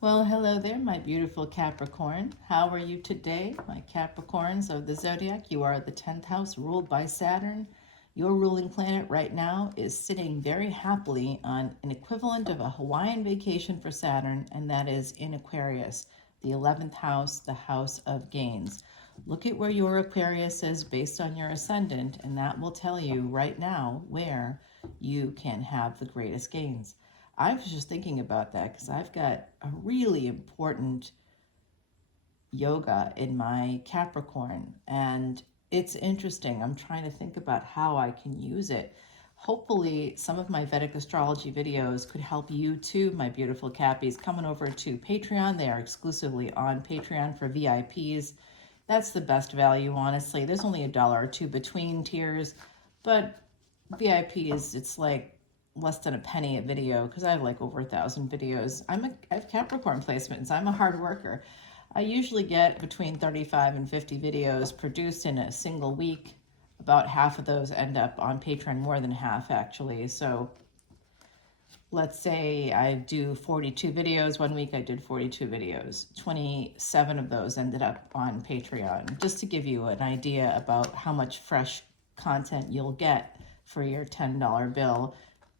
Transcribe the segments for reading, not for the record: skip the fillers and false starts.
Well, hello there, my beautiful Capricorn. How are you today, my Capricorns of the zodiac? You are the 10th house ruled by Saturn. Your ruling planet right now is sitting very happily on an equivalent of a Hawaiian vacation for Saturn, and that is in Aquarius, the 11th house, the house of gains. Look at where your Aquarius is based on your ascendant, and that will tell you right now where you can have the greatest gains. I was just thinking about that because I've got a really important yoga in my Capricorn, and it's interesting. I'm trying to think about how I can use it. Hopefully, some of my Vedic astrology videos could help you too, my beautiful Cappies. Coming over to Patreon, they are exclusively on Patreon for VIPs. That's the best value, honestly. There's only $1 or $2 between tiers, but VIPs, it's like less than a penny a video because I have like over 1,000 videos. I have Capricorn placements. I'm a hard worker. I usually get between 35 and 50 videos produced in a single week. About half of those end up on Patreon, more than half actually. So let's say I do 42 videos. One week I did 42 videos. 27 of those ended up on Patreon, just to give you an idea about how much fresh content you'll get for your $10 bill.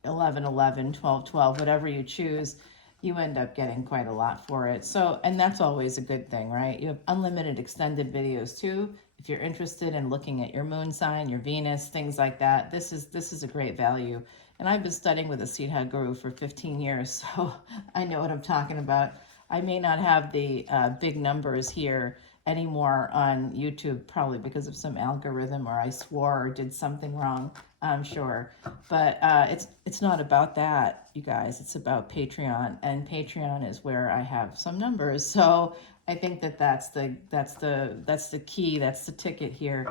11, 11, 12, 12, whatever you choose, you end up getting quite a lot for it. So, and that's always a good thing, right? You have unlimited extended videos too. If you're interested in looking at your moon sign, your Venus, things like that, this is a great value. And I've been studying with a seed head guru for 15 years, so I know what I'm talking about. I may not have the big numbers here anymore on YouTube, probably because of some algorithm or I swore or did something wrong, I'm sure. But it's not about that, you guys. It's about Patreon, and Patreon is where I have some numbers. So I think that's the key. That's the ticket here.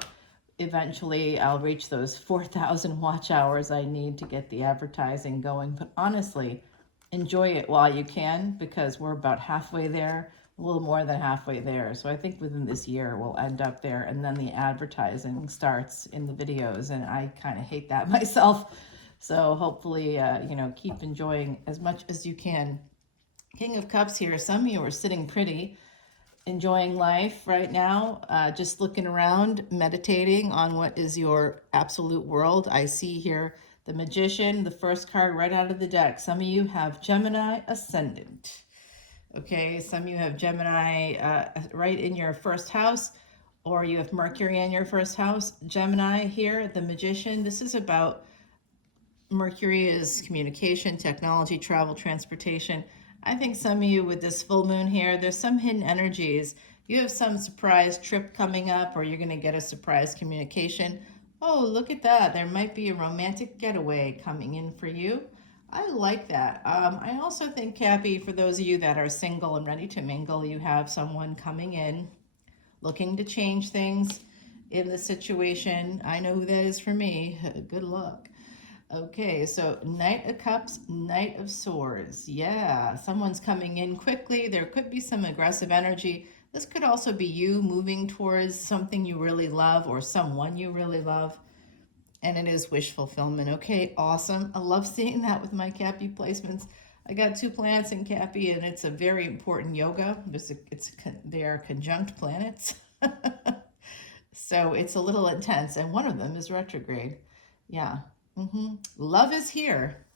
Eventually, I'll reach those 4,000 watch hours I need to get the advertising going. But honestly, enjoy it while you can, because we're about halfway there, a little more than halfway there. So I think within this year we'll end up there, and then the advertising starts in the videos, and I kind of hate that myself. So hopefully, keep enjoying as much as you can. King of Cups here. Some of you are sitting pretty, enjoying life right now, just looking around, meditating on what is your absolute world. I see here the Magician, the first card right out of the deck. Some of you have Gemini Ascendant. Okay, some of you have Gemini right in your first house, or you have Mercury in your first house. Gemini here, the Magician. This is about Mercury is communication, technology, travel, transportation. I think some of you with this full moon here, there's some hidden energies. You have some surprise trip coming up, or you're going to get a surprise communication. Oh, look at that. There might be a romantic getaway coming in for you. I like that. I also think, Cappy, for those of you that are single and ready to mingle, you have someone coming in looking to change things in the situation. I know who that is for me. Good luck. Okay, so Knight of Cups, Knight of Swords. Yeah, someone's coming in quickly. There could be some aggressive energy. This could also be you moving towards something you really love or someone you really love. And it is wish fulfillment. Okay, awesome. I love seeing that with my Cappy placements. I got 2 planets in Cappy, and it's a very important yoga. They are conjunct planets. So it's a little intense, and one of them is retrograde. Yeah. Love is here.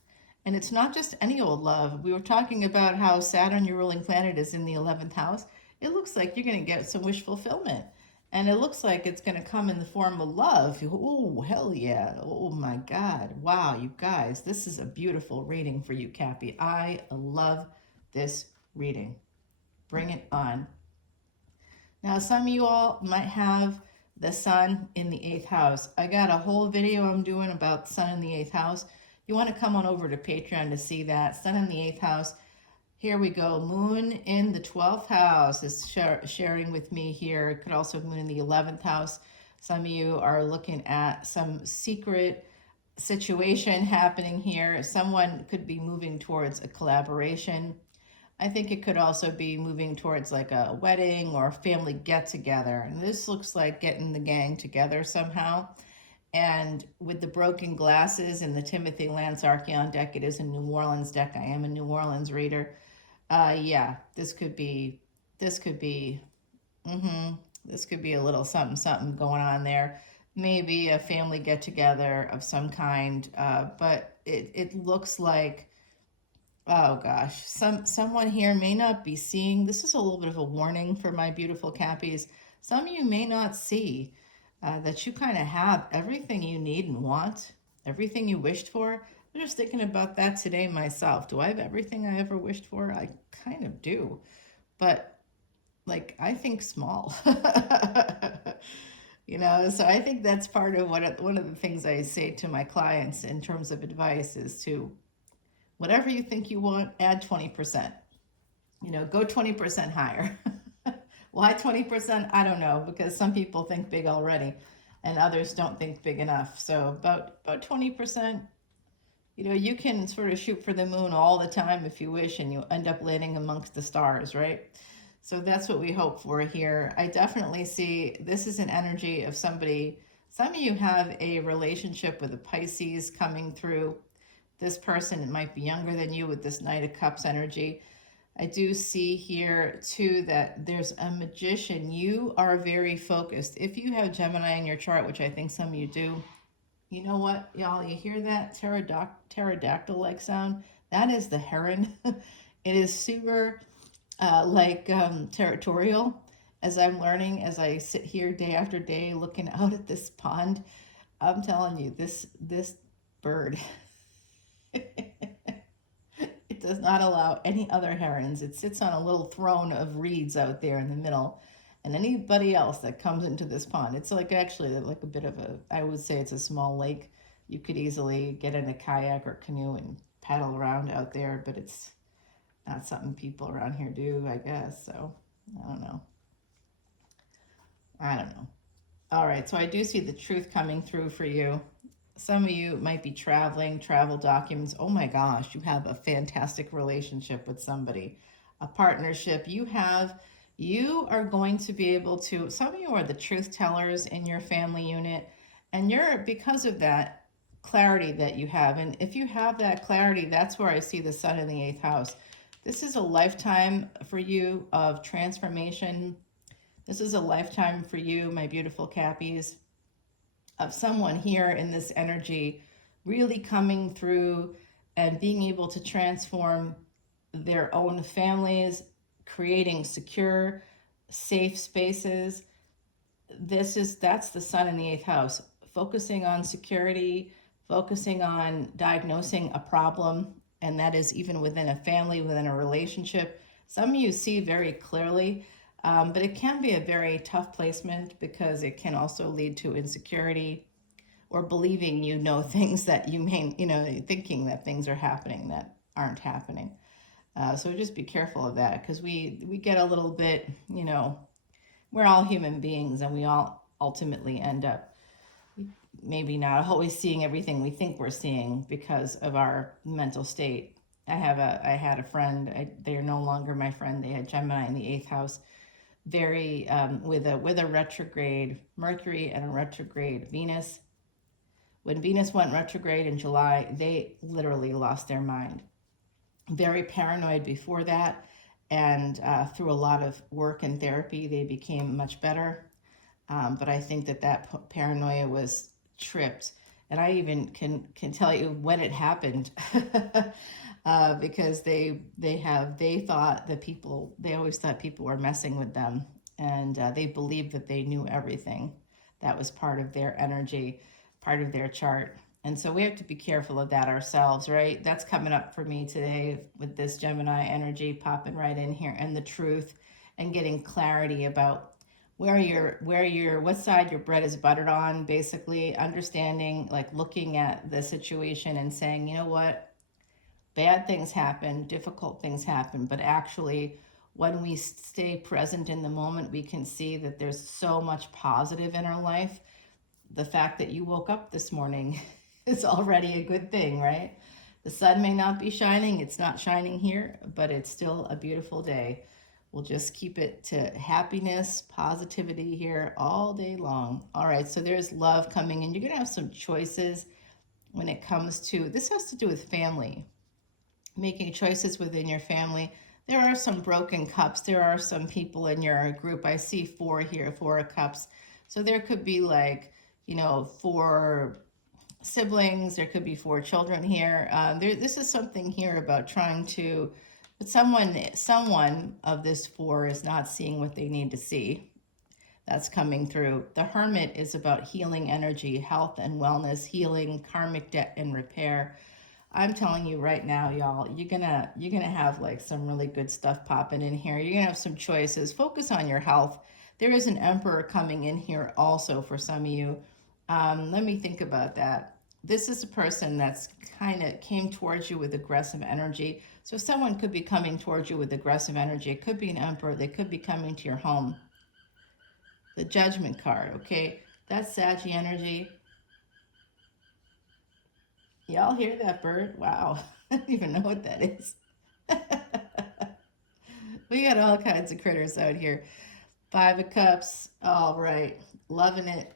And it's not just any old love. We were talking about how Saturn, your ruling planet, is in the 11th house. It looks like you're going to get some wish fulfillment. And it looks like it's going to come in the form of love. Oh, hell yeah. Oh, my God. Wow, you guys, this is a beautiful reading for you, Cappy. I love this reading. Bring it on. Now, some of you all might have the sun in the 8th house. I got a whole video I'm doing about sun in the 8th house. You want to come on over to Patreon to see that. Sun in the 8th house. Here we go. Moon in the 12th house is sharing with me here. It could also moon in the 11th house. Some of you are looking at some secret situation happening here. Someone could be moving towards a collaboration. I think it could also be moving towards like a wedding or a family get-together. And this looks like getting the gang together somehow. And with the broken glasses in the Timothy Lance Archeon deck, it is a New Orleans deck. I am a New Orleans reader. Yeah, this could be, mm-hmm, this could be a little something, something going on there. Maybe a family get together of some kind, but it looks like, oh gosh, someone here may not be seeing. This is a little bit of a warning for my beautiful Cappies. Some of you may not see that you kind of have everything you need and want, everything you wished for. I'm just thinking about that today myself. Do I have everything I ever wished for? I kind of do, but like I think small. So I think that's part of one of the things I say to my clients in terms of advice is to whatever you think you want, add 20%. Go 20% higher. Why 20%? I don't know, because some people think big already and others don't think big enough. So about 20%, you can sort of shoot for the moon all the time if you wish, and you end up landing amongst the stars, right? So that's what we hope for here. I definitely see this is an energy of somebody. Some of you have a relationship with a Pisces coming through. This person might be younger than you with this Knight of Cups energy. I do see here too that there's a magician. You are very focused. If you have Gemini in your chart, which I think some of you do, you know what, y'all, you hear that pterodactyl-like sound? That is the heron. It is super territorial. As I'm learning, as I sit here day after day looking out at this pond, I'm telling you, this bird, it does not allow any other herons. It sits on a little throne of reeds out there in the middle. And anybody else that comes into this pond, it's like actually like a bit of a, I would say it's a small lake. You could easily get in a kayak or canoe and paddle around out there, but it's not something people around here do, I guess. So I don't know. I don't know. All right, so I do see the truth coming through for you. Some of you might be traveling, travel documents. Oh my gosh, you have a fantastic relationship with somebody, a partnership. You are going to be able to, some of you are the truth tellers in your family unit, and you're, because of that clarity that you have, and if you have that clarity, that's where I see the sun in the eighth house. This is a lifetime for you of transformation. This is a lifetime for you, my beautiful Cappies, of someone here in this energy really coming through and being able to transform their own families, creating secure, safe spaces. That's the sun in the eighth house, focusing on security, focusing on diagnosing a problem, and that is even within a family, within a relationship. Some of you see very clearly, but it can be a very tough placement because it can also lead to insecurity or believing things that you may, thinking that things are happening that aren't happening. So just be careful of that, because we get a little bit, we're all human beings, and we all ultimately end up maybe not always seeing everything we think we're seeing because of our mental state. I had a friend. They're no longer my friend. They had Gemini in the eighth house, very with a retrograde Mercury and a retrograde Venus. When Venus went retrograde in July, they literally lost their mind. Very paranoid before that, and through a lot of work and therapy, they became much better. But I think that paranoia was tripped, and I even can tell you when it happened, because they thought that they always thought people were messing with them, and they believed that they knew everything. That was part of their energy, part of their chart. And so we have to be careful of that ourselves, right? That's coming up for me today with this Gemini energy popping right in here, and the truth, and getting clarity about what side your bread is buttered on, basically understanding, like looking at the situation and saying, you know what, bad things happen, difficult things happen, but actually when we stay present in the moment, we can see that there's so much positive in our life. The fact that you woke up this morning is already a good thing, right? The sun may not be shining, it's not shining here, but it's still a beautiful day. We'll just keep it to happiness, positivity here all day long. All right, so there's love coming in. You're going to have some choices when it comes to, this has to do with family, making choices within your family. There are some broken cups. There are some people in your group. I see four here, four of cups. So there could be like, four siblings. There could be four children here. This is something here about trying to, but someone of this four is not seeing what they need to see. That's coming through. The Hermit is about healing energy, health and wellness, healing, karmic debt and repair. I'm telling you right now, y'all, you're gonna have like some really good stuff popping in here. You're gonna have some choices. Focus on your health. There is an Emperor coming in here also for some of you. Let me think about that. This is a person that's kind of came towards you with aggressive energy. So someone could be coming towards you with aggressive energy. It could be an Emperor. They could be coming to your home. The Judgment card, okay? That's Saggy energy. Y'all hear that bird? Wow. I don't even know what that is. We got all kinds of critters out here. Five of Cups. All right. Loving it.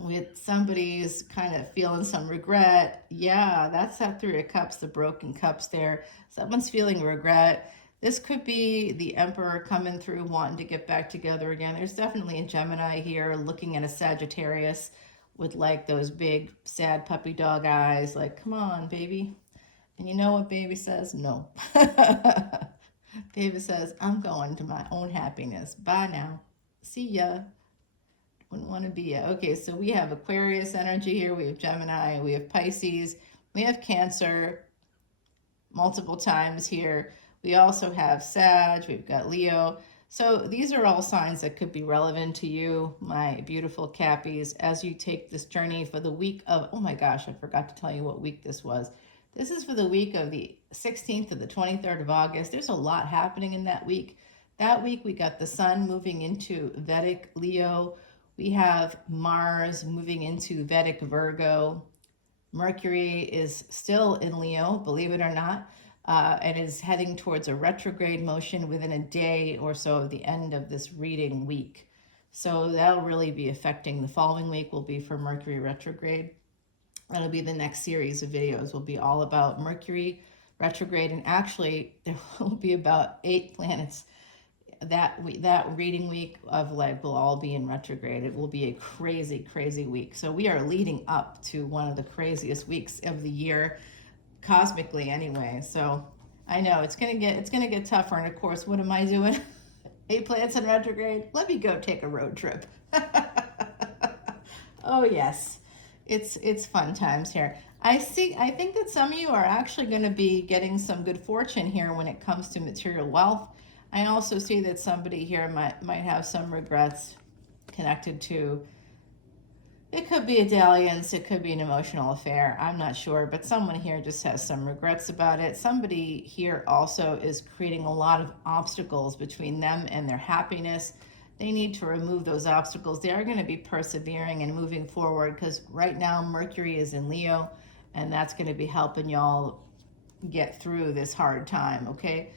With somebody's kind of feeling some regret. Yeah, that's that Three of Cups, the broken cups there. Someone's feeling regret. This could be the Emperor coming through wanting to get back together again. There's definitely a Gemini here looking at a Sagittarius with like those big sad puppy dog eyes, like, come on, baby. And you know what baby says? No. Baby says, I'm going to my own happiness. Bye now. See ya. Wouldn't want to be ya. Okay, so we have Aquarius energy here. We have Gemini. We have Pisces. We have Cancer multiple times here. We also have Sag. We've got Leo. So these are all signs that could be relevant to you, my beautiful Cappies, as you take this journey for the week of, oh my gosh, I forgot to tell you what week this was. This is for the week of the 16th to the 23rd of August. There's a lot happening in that week. That week we got the Sun moving into Vedic Leo. We have Mars moving into Vedic Virgo. Mercury is still in Leo, believe it or not, and is heading towards a retrograde motion within a day or so of the end of this reading week. So that'll really be affecting the following week will be for Mercury retrograde. That'll be the next series of videos will be all about Mercury retrograde, and actually there will be about 8 planets that reading week of like will all be in retrograde. It will be a crazy week. So we are leading up to one of the craziest weeks of the year, cosmically anyway. So I know it's gonna get tougher. And of course, what am I doing? 8 planets in retrograde. Let me go take a road trip. Oh yes, it's fun times here. I think that some of you are actually going to be getting some good fortune here when it comes to material wealth. I also see that somebody here might have some regrets connected to, it could be a dalliance, it could be an emotional affair, I'm not sure, but someone here just has some regrets about it. Somebody here also is creating a lot of obstacles between them and their happiness. They need to remove those obstacles. They are going to be persevering and moving forward because right now Mercury is in Leo, and that's going to be helping y'all get through this hard time, okay?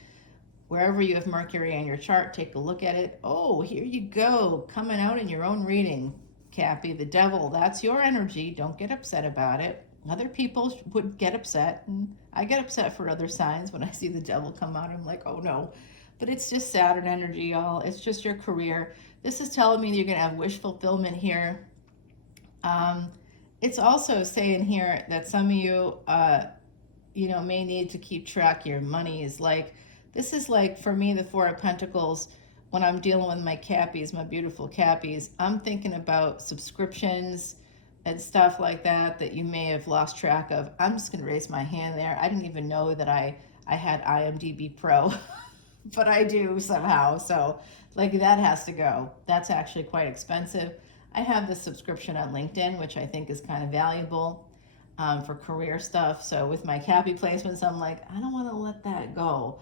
Wherever you have Mercury in your chart, take a look at it. Oh, here you go, coming out in your own reading, Cappy. The Devil, that's your energy. Don't get upset about it. Other people would get upset, and I get upset for other signs when I see the Devil come out. I'm like, oh no. But it's just Saturn energy, y'all. It's just your career. This is telling me you're going to have wish fulfillment here. It's also saying here that some of you, may need to keep track of your money. This is like, for me, the Four of Pentacles, when I'm dealing with my Cappies, my beautiful Cappies, I'm thinking about subscriptions and stuff like that you may have lost track of. I'm just going to raise my hand there. I didn't even know that I had IMDb Pro, but I do somehow. So like that has to go. That's actually quite expensive. I have the subscription on LinkedIn, which I think is kind of valuable for career stuff. So with my Cappy placements, I'm like, I don't want to let that go.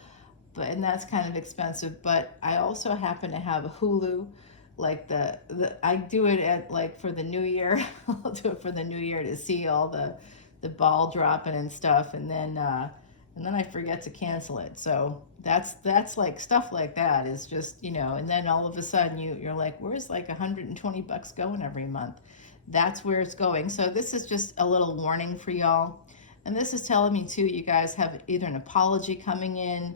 And that's kind of expensive. But I also happen to have a Hulu, like I do it at like for the new year. I'll do it for the new year to see all the ball dropping and stuff, and then I forget to cancel it. So that's like stuff like that is just, and then all of a sudden you're like, where's like $120 going every month? That's where it's going. So this is just a little warning for y'all. And this is telling me too, you guys have either an apology coming in,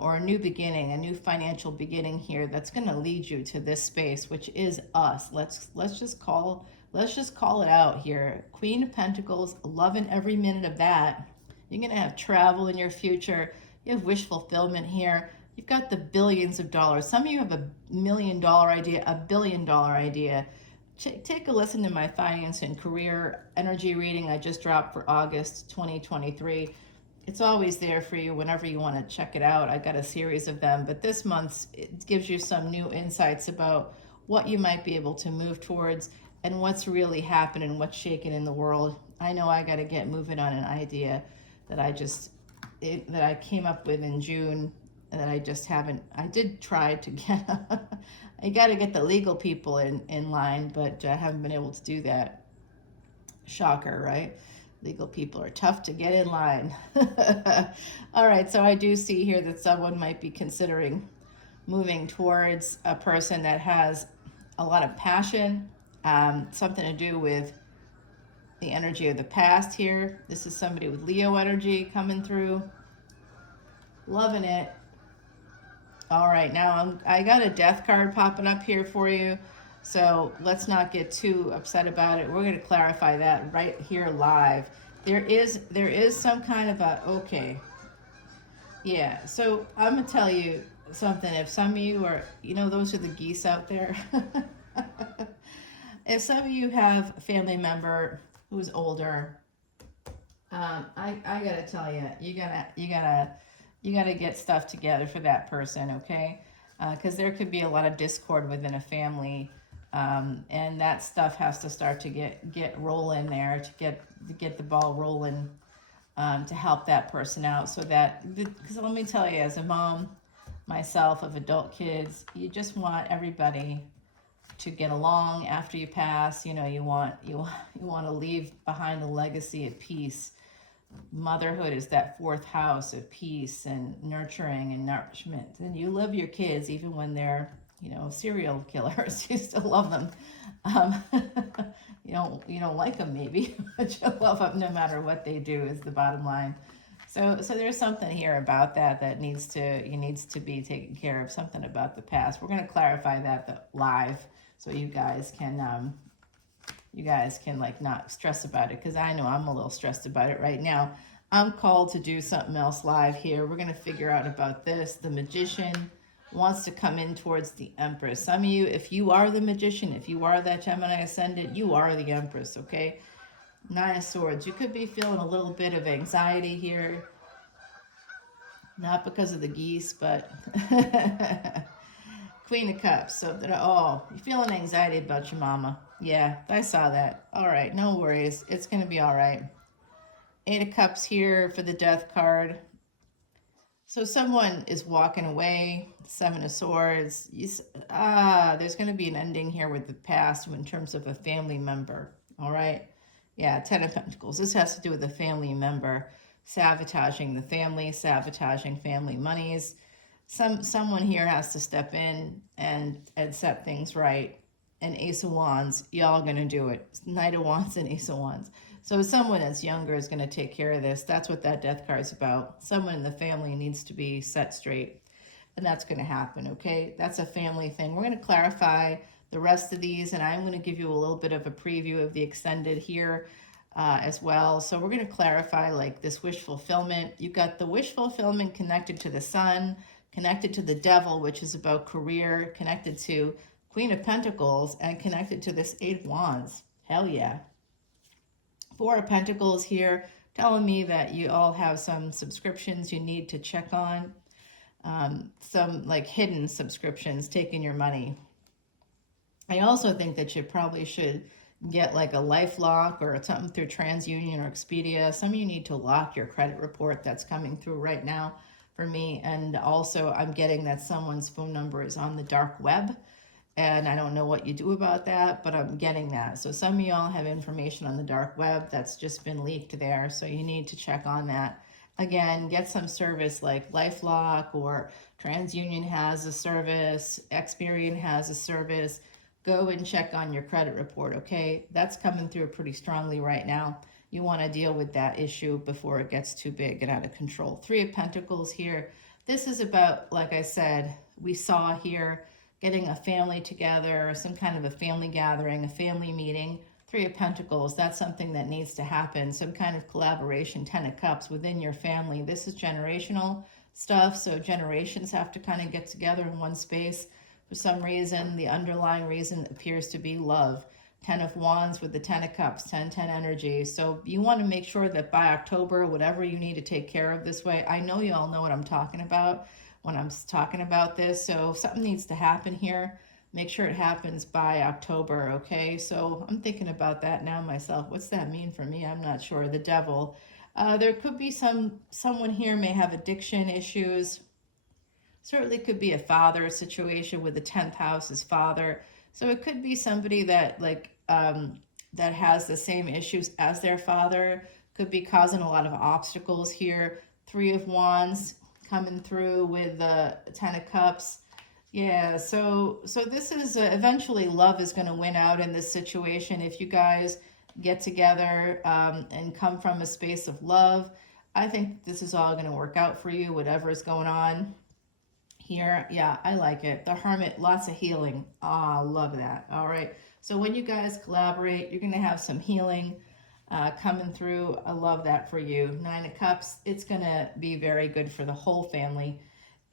or a new beginning, a new financial beginning here that's going to lead you to this space, which is us. Let's just call it out here. Queen of Pentacles, loving every minute of that. You're going to have travel in your future. You have wish fulfillment here. You've got the billions of dollars. Some of you have $1 million idea, $1 billion idea. Take a listen to my finance and career energy reading I just dropped for August 2023. It's always there for you whenever you want to check it out. I got a series of them, but this month's it gives you some new insights about what you might be able to move towards and what's really happening, what's shaking in the world. I know I got to get moving on an idea that that I came up with in June, and that I just haven't. I did try to get. I got to get the legal people in line, but I haven't been able to do that. Shocker, right? Legal people are tough to get in line. All right, so I do see here that someone might be considering moving towards a person that has a lot of passion, something to do with the energy of the past here. This is somebody with Leo energy coming through. Loving it. All right, now I got a death card popping up here for you. So let's not get too upset about it. We're going to clarify that right here live. There is some kind of a, okay. Yeah, so I'm going to tell you something. If some of you are, those are the geese out there. If some of you have a family member who's older, I got to tell you, you gotta get stuff together for that person, okay? Because there could be a lot of discord within a family. And that stuff has to start to get rolling there, to get the ball rolling, to help that person out. So that, because let me tell you, as a mom myself of adult kids, you just want everybody to get along after you pass. You want to leave behind a legacy of peace. Motherhood is that fourth house of peace and nurturing and nourishment. And you love your kids even when they're serial killers. You still love them. You don't like them maybe, but you love them no matter what they do is the bottom line. So there's something here about that needs to be taken care of. Something about the past. We're going to clarify that live so you guys can like not stress about it, because I know I'm a little stressed about it right now. I'm called to do something else live here. We're going to figure out about this. The Magician wants to come in towards the Empress. Some of you, if you are the Magician, if you are that Gemini Ascendant, you are the Empress, okay? Nine of Swords. You could be feeling a little bit of anxiety here. Not because of the geese, but Queen of Cups. So, you're feeling anxiety about your mama. Yeah, I saw that. All right, no worries. It's going to be all right. Eight of Cups here for the Death card. So someone is walking away. Seven of Swords. There's going to be an ending here with the past in terms of a family member. All right. Yeah, Ten of Pentacles. This has to do with a family member sabotaging the family, sabotaging family monies. Someone here has to step in and set things right. And Ace of Wands, y'all gonna do it. Knight of Wands and Ace of Wands. So someone that's younger is gonna take care of this. That's what that Death card is about. Someone in the family needs to be set straight, and that's gonna happen, okay? That's a family thing. We're gonna clarify the rest of these, and I'm gonna give you a little bit of a preview of the extended here as well. So we're gonna clarify like this wish fulfillment. You've got the wish fulfillment connected to the sun, connected to the Devil, which is about career, connected to Queen of Pentacles, and connected to this Eight of Wands. Hell yeah. Four of Pentacles here, telling me that you all have some subscriptions you need to check on. Some like hidden subscriptions taking your money. I also think that you probably should get like a LifeLock or something through TransUnion or Expedia. Some of you need to lock your credit report. That's coming through right now for me. And also I'm getting that someone's phone number is on the dark web. And I don't know what you do about that, but I'm getting that. So some of y'all have information on the dark web that's just been leaked there. So you need to check on that. Again, get some service like LifeLock or TransUnion has a service, Experian has a service. Go and check on your credit report, okay? That's coming through pretty strongly right now. You want to deal with that issue before it gets too big and out of control. Three of Pentacles here. This is about, like I said, we saw here, getting a family together, or some kind of a family gathering, a family meeting. Three of Pentacles, that's something that needs to happen. Some kind of collaboration, Ten of Cups within your family. This is generational stuff, so generations have to kind of get together in one space. For some reason, the underlying reason appears to be love. Ten of Wands with the Ten of Cups, 10-10 energy. So you want to make sure that by October, whatever you need to take care of this way, I know you all know what I'm talking about when I'm talking about this. So something needs to happen here. Make sure it happens by October, okay? So I'm thinking about that now myself. What's that mean for me? I'm not sure. The Devil. There could be someone here may have addiction issues. Certainly could be a father situation with the 10th house is father. So it could be somebody that that has the same issues as their father. Could be causing a lot of obstacles here. Three of Wands coming through with the Ten of Cups. Yeah, so this is eventually love is going to win out in this situation if you guys get together and come from a space of love. I think this is all going to work out for you, whatever is going on here. Yeah, I like it. The Hermit, lots of healing. Ah, love that. All right. So when you guys collaborate, you're going to have some healing coming through. I love that for you. Nine of Cups, it's going to be very good for the whole family.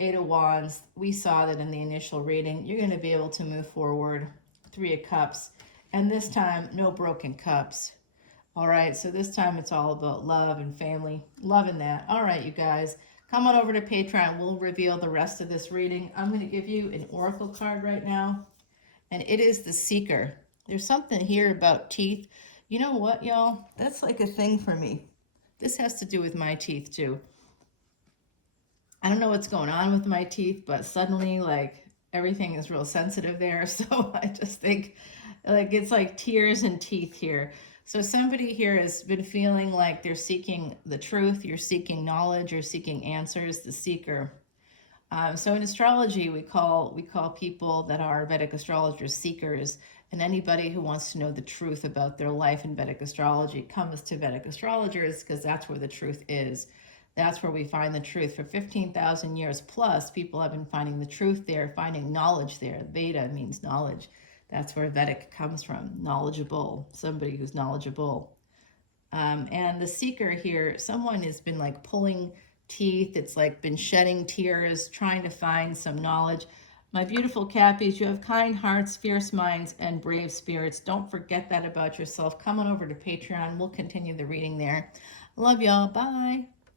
Eight of Wands, we saw that in the initial reading. You're going to be able to move forward. Three of Cups. And this time, no broken cups. All right, so this time it's all about love and family. Loving that. All right, you guys. Come on over to Patreon. We'll reveal the rest of this reading. I'm going to give you an oracle card right now, and it is the Seeker. There's something here about teeth. You know what, y'all? That's like a thing for me. This has to do with my teeth, too. I don't know what's going on with my teeth, but suddenly, like, everything is real sensitive there. So I just think, like, it's like tears and teeth here. So somebody here has been feeling like they're seeking the truth, you're seeking knowledge, you're seeking answers, the seeker. So in astrology, we call people that are Vedic astrologers seekers, and anybody who wants to know the truth about their life in Vedic astrology comes to Vedic astrologers because that's where the truth is. That's where we find the truth. For 15,000 years plus, people have been finding the truth there, finding knowledge there. Veda means knowledge. That's where Vedic comes from, knowledgeable, somebody who's knowledgeable. And the seeker here, someone has been like pulling teeth. It's like been shedding tears, trying to find some knowledge. My beautiful Cappies, you have kind hearts, fierce minds, and brave spirits. Don't forget that about yourself. Come on over to Patreon. We'll continue the reading there. I love y'all. Bye.